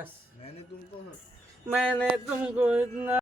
बस. मैंने तुमको मैंने तुमको इतना